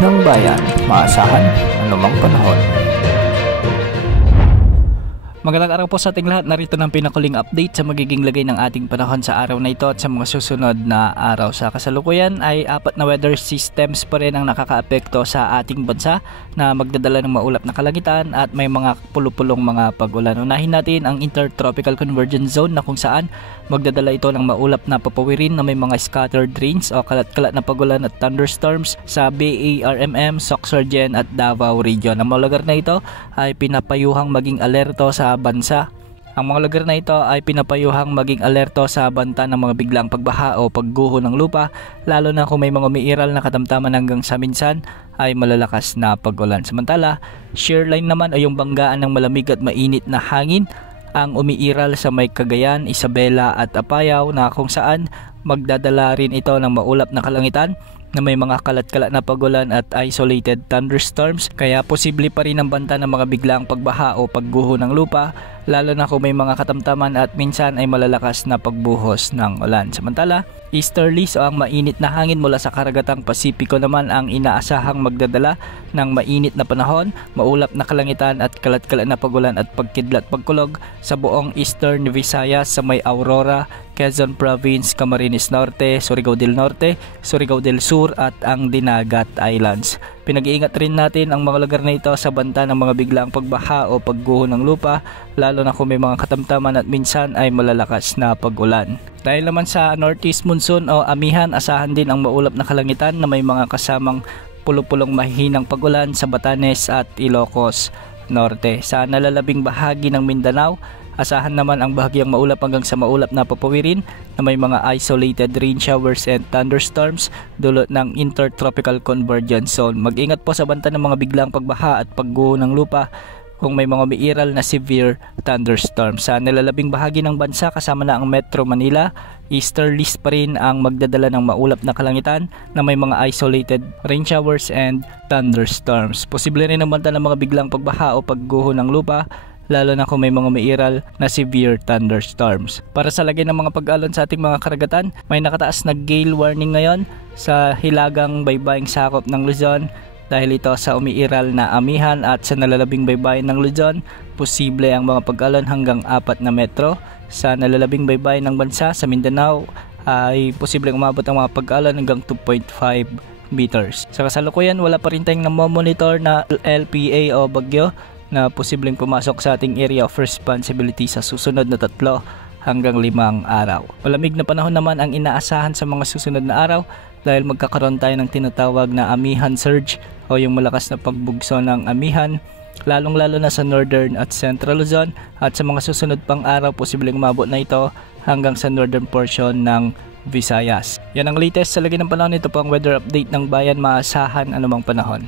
ng bayan, maasahan anumang panahon. Magandang araw po sa ating lahat. Narito ng pinakuling update sa magiging lagay ng ating panahon sa araw na ito at sa mga susunod na araw. Sa kasalukuyan ay 4 na weather systems pa rin ang nakakaapekto sa ating bansa na magdadala ng maulap na kalangitan at may mga pulupulong mga pag-ulan. Unahin natin ang Intertropical Convergence Zone na kung saan magdadala ito ng maulap na papawirin na may mga scattered rains o kalat-kalat na pag-ulan at thunderstorms sa BARMM, Sorsogon at Davao Region. Ang mga lugar na ito ay pinapayuhang maging alerto sa bansa. Ang mga lugar na ito ay pinapayuhang maging alerto sa banta ng mga biglang pagbaha o pagguho ng lupa, lalo na kung may mga umiiral na katamtaman hanggang sa minsan ay malalakas na pag-ulan. Samantala, shear line naman ay yung banggaan ng malamig at mainit na hangin ang umiiral sa may Cagayan, Isabela at Apayao na kung saan magdadala rin ito ng maulap na kalangitan na may mga kalat-kalat na pag-ulan at isolated thunderstorms, kaya posible pa rin ang banta ng mga biglang pagbaha o pagguho ng lupa, lalo na kung may mga katamtaman at minsan ay malalakas na pagbuhos ng ulan. Samantala, easterlies o ang mainit na hangin mula sa karagatang Pasipiko naman ang inaasahang magdadala ng mainit na panahon, maulap na kalangitan at kalat-kalat na pag-ulan at pagkidlat pagkulog sa buong Eastern Visayas sa may Aurora, Quezon Province, Camarines Norte, Surigao del Norte, Surigao del Sur at ang Dinagat Islands. Pinag-iingat rin natin ang mga lugar na ito sa banta ng mga biglang pagbaha o pagguho ng lupa, lalo na kung may mga katamtaman at minsan ay malalakas na pag-ulan. Dahil naman sa northeast monsoon o amihan, asahan din ang maulap na kalangitan na may mga kasamang pulupulong mahihinang pag-ulan sa Batanes at Ilocos Norte. Sa nalalabing bahagi ng Mindanao, asahan naman ang bahagyang maulap hanggang sa maulap na papawirin na may mga isolated rain showers and thunderstorms dulot ng Intertropical Convergence Zone. Mag-ingat po sa banta ng mga biglang pagbaha at pagguho ng lupa kung may mga umiiral na severe thunderstorms. Sa nalalabing bahagi ng bansa kasama na ang Metro Manila, easterlies pa rin ang magdadala ng maulap na kalangitan na may mga isolated rain showers and thunderstorms. Posible rin ang banta ng mga biglang pagbaha o pagguho ng lupa, lalo na kung may mga umiiral na severe thunderstorms. Para sa lagay ng mga pag-alon sa ating mga karagatan, may nakataas na gale warning ngayon sa hilagang baybaying sakop ng Luzon dahil ito sa umiiral na amihan, at sa nalalabing baybayin ng Luzon, posible ang mga pag-alon hanggang 4 na metro. Sa nalalabing baybayin ng bansa sa Mindanao ay posibleng umabot ang mga pag-alon hanggang 2.5 meters. Sa kasalukuyan, wala pa rin tayong namomonitor na LPA o bagyo na posibleng pumasok sa ating area of responsibility sa susunod na 3 hanggang 5 araw. Malamig na panahon naman ang inaasahan sa mga susunod na araw dahil magkakaroon tayo ng tinatawag na amihan surge o yung malakas na pagbugso ng amihan, lalong-lalo na sa northern at central Luzon, at sa mga susunod pang araw posibleng umabot na ito hanggang sa northern portion ng Visayas. Yan ang latest sa lagay ng panahon. Ito po ang weather update ng bayan, maasahan anumang panahon.